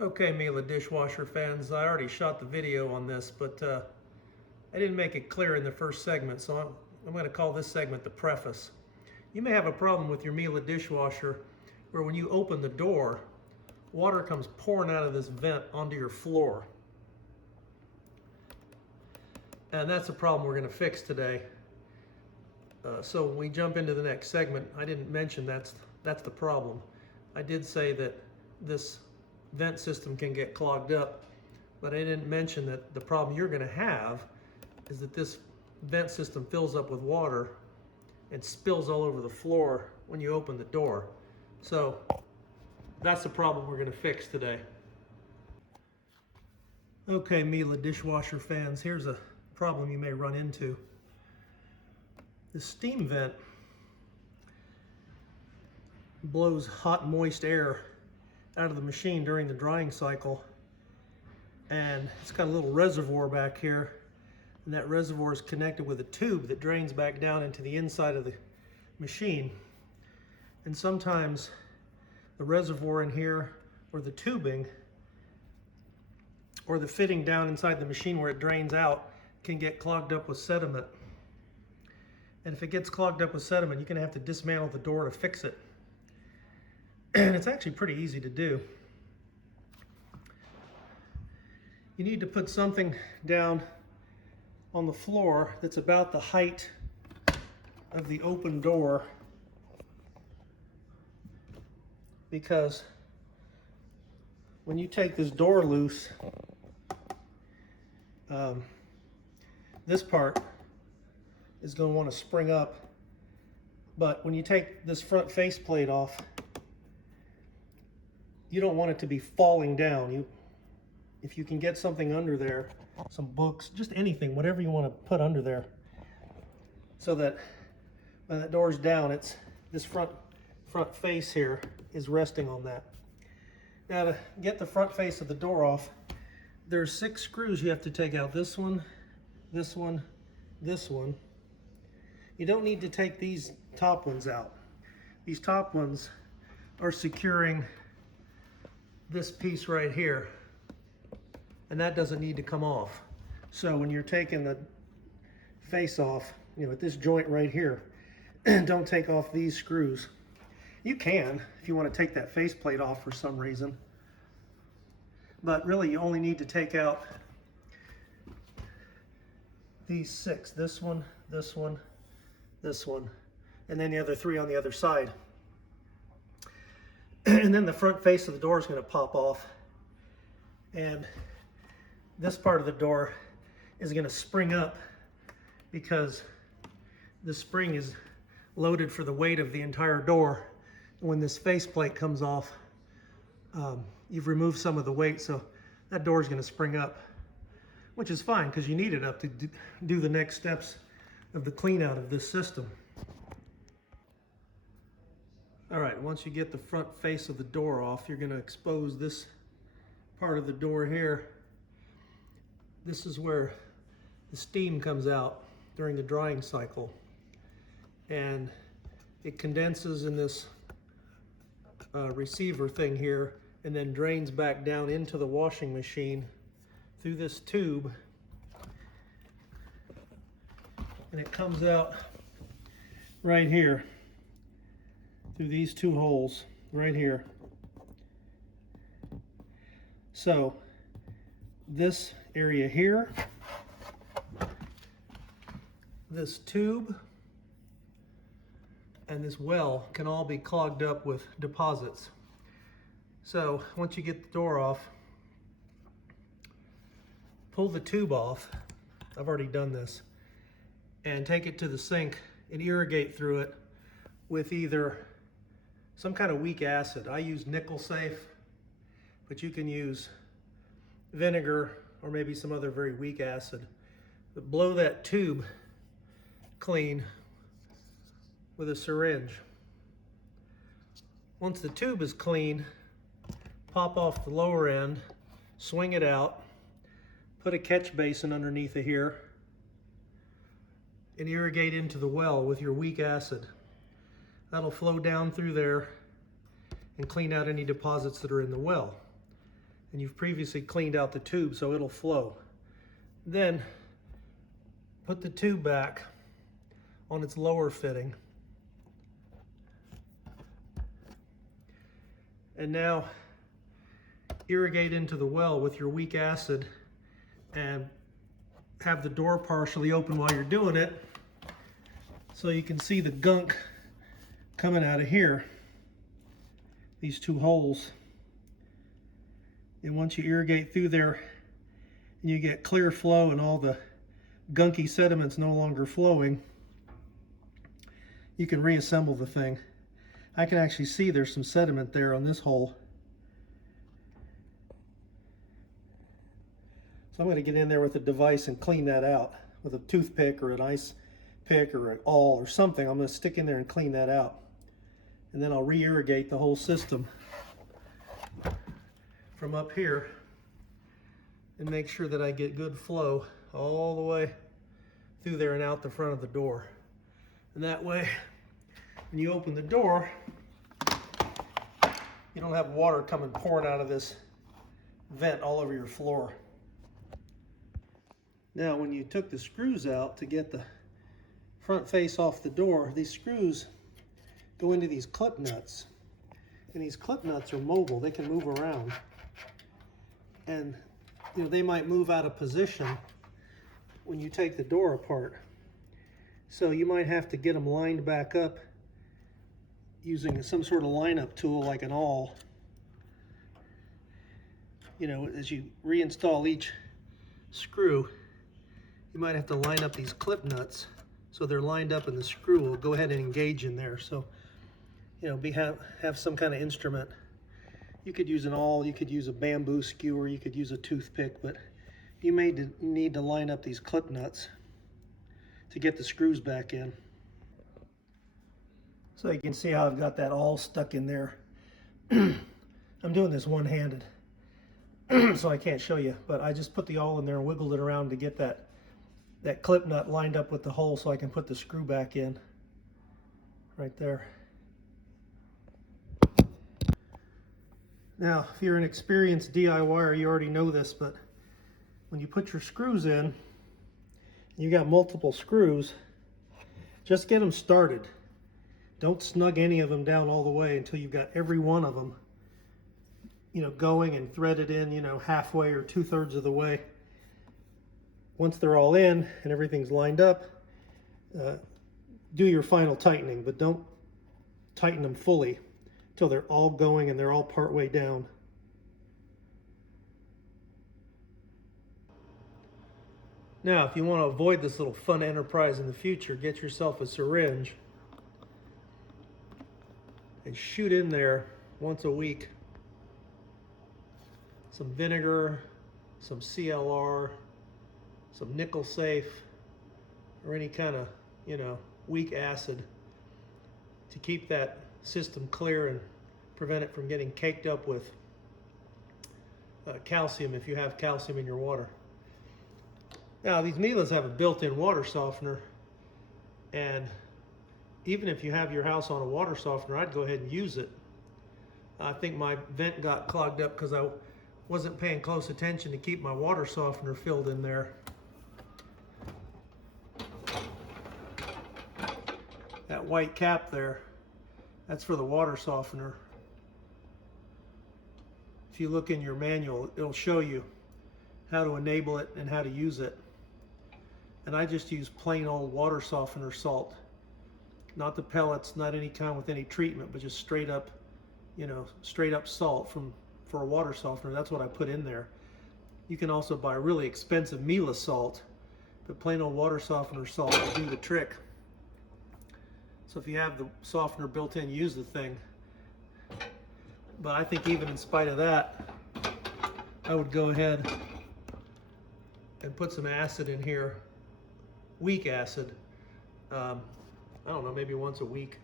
Okay, Miele dishwasher fans, I already shot the video on this, but I didn't make it clear in the first segment, so I'm going to call this segment the preface. You may have a problem with your Miele dishwasher where when you open the door, water comes pouring out of this vent onto your floor. And that's a problem we're going to fix today. So when we jump into the next segment, I didn't mention that's the problem. I did say that this vent system can get clogged up, but I didn't mention that the problem you're going to have is that this vent system fills up with water and spills all over the floor when you open the door. So that's the problem we're going to fix today. Okay, Miele dishwasher fans, here's a problem you may run into. The steam vent blows hot, moist air out of the machine during the drying cycle, and it's got a little reservoir back here, and that reservoir is connected with a tube that drains back down into the inside of the machine. And sometimes the reservoir in here, or the tubing, or the fitting down inside the machine where it drains out, can get clogged up with sediment. And if it gets clogged up with sediment, you're going to have to dismantle the door to fix it. And it's actually pretty easy to do. You need to put something down on the floor that's about the height of the open door, because when you take this door loose, this part is going to want to spring up. But when you take this front faceplate off, you don't want it to be falling down. If you can get something under there, some books, just anything, whatever you want to put under there, so that when that door's down, it's this front face here is resting on that. Now, to get the front face of the door off, there's 6 screws you have to take out. This one, this one, this one. You don't need to take these top ones out. These top ones are securing this piece right here, and that doesn't need to come off. So when you're taking the face off, at this joint right here, don't take off these screws. You can if you want to take that faceplate off for some reason, but really you only need to take out these 6, this one, this one, this one, and then the other 3 on the other side. And then the front face of the door is going to pop off, and this part of the door is going to spring up because the spring is loaded for the weight of the entire door. When this faceplate comes off, you've removed some of the weight, so that door is going to spring up, which is fine because you need it up to do the next steps of the clean out of this system. All right, once you get the front face of the door off, you're going to expose this part of the door here. This is where the steam comes out during the drying cycle, and it condenses in this receiver thing here, and then drains back down into the washing machine through this tube, and it comes out right here through these 2 holes right here. So this area here, this tube, and this well can all be clogged up with deposits. So once you get the door off, pull the tube off. I've already done this. And take it to the sink and irrigate through it with either some kind of weak acid. I use nickel safe, but you can use vinegar or maybe some other very weak acid. But blow that tube clean with a syringe. Once the tube is clean, pop off the lower end, swing it out, put a catch basin underneath it here, and irrigate into the well with your weak acid. That'll flow down through there and clean out any deposits that are in the well. and you've previously cleaned out the tube so it'll flow. Then put the tube back on its lower fitting. And now irrigate into the well with your weak acid and have the door partially open while you're doing it so you can see the gunk coming out of here, these two holes. And once you irrigate through there and you get clear flow and all the gunky sediments no longer flowing, you can reassemble the thing. I can actually see there's some sediment there on this hole. So I'm going to get in there with a device and clean that out with a toothpick or an ice pick or an awl or something. I'm going to stick in there and clean that out. And then I'll re-irrigate the whole system from up here and make sure that I get good flow all the way through there and out the front of the door. And that way, when you open the door, you don't have water coming pouring out of this vent all over your floor. Now, when you took the screws out to get the front face off the door, these screws go into these clip nuts. And these clip nuts are mobile. They can move around. And you know, they might move out of position when you take the door apart. So you might have to get them lined back up using some sort of lineup tool like an awl. You know, as you reinstall each screw, you might have to line up these clip nuts so they're lined up and the screw will go ahead and engage in there. So, you know, have some kind of instrument. You could use an awl, you could use a bamboo skewer, you could use a toothpick, but you may need to line up these clip nuts to get the screws back in. So you can see how I've got that all stuck in there. I'm doing this one-handed, so I can't show you, but I just put the awl in there and wiggled it around to get that clip nut lined up with the hole so I can put the screw back in right there. Now, if you're an experienced DIYer, you already know this, but when you put your screws in, and you got multiple screws, just get them started. Don't snug any of them down all the way until you've got every one of them, you know, going and threaded in, you know, halfway or 2/3 of the way. Once they're all in and everything's lined up, do your final tightening, but don't tighten them fully until they're all going and they're all part way down. Now, if you want to avoid this little fun enterprise in the future, get yourself a syringe and shoot in there once a week some vinegar, some CLR, some nickel safe, or any kind of, you know, weak acid to keep that system clear and prevent it from getting caked up with calcium if you have calcium in your water. Now, these Miele's have a built-in water softener, and even if you have your house on a water softener, I'd go ahead and use it. I think my vent got clogged up because I wasn't paying close attention to keep my water softener filled in there. That white cap there, that's for the water softener. If you look in your manual, it'll show you how to enable it and how to use it. And I just use plain old water softener salt. Not the pellets, not any kind with any treatment, but just straight up, you know, straight up salt for a water softener. That's what I put in there. You can also buy really expensive Miele salt, but plain old water softener salt will do the trick. So if you have the softener built in, use the thing. But I think even in spite of that, I would go ahead and put some acid in here, weak acid. I don't know, maybe once a week.